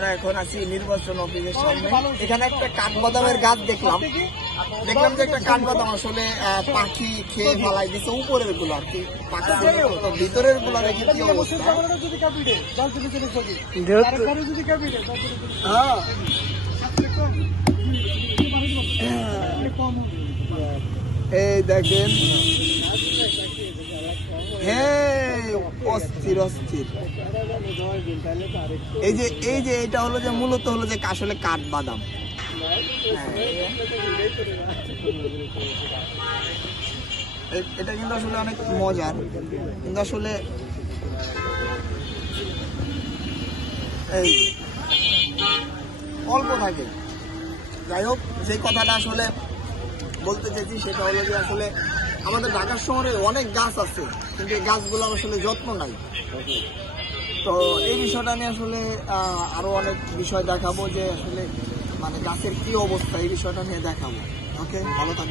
আমরা এখন আছি নির্বাচন অফিসের সামনে। এখানে একটা কাঠবাদামের গাছ দেখলাম যে একটা কাঠবাদাম আসলে পাখি খেয়ে ফেলাই দিচ্ছে, উপরের গুলো আর কি, ভিতরের গুলো রেখে কি অবস্থা। এই দেখেন, হ্যাঁ অস্থির অস্থির। এই যে এটা হলো যে মূলত হলো যে আসলে কাঠবাদাম। এটা কিন্তু আসলে অনেক মজার, কিন্তু আসলে এই অল্প থাকে। যাই হোক, যে কথাটা আসলে বলতে চাইছি সেটা হলো যে আসলে আমাদের ঢাকা শহরে অনেক গাছ আছে, কিন্তু এই গাছগুলো আসলে যত্ন নাই। তো এই বিষয়টা নিয়ে আসলে আরো অনেক বিষয় দেখাবো, যে আসলে মানে গাছের কি অবস্থা, এই বিষয়টা নিয়ে দেখাবো। ওকে, ভালো থাকবে।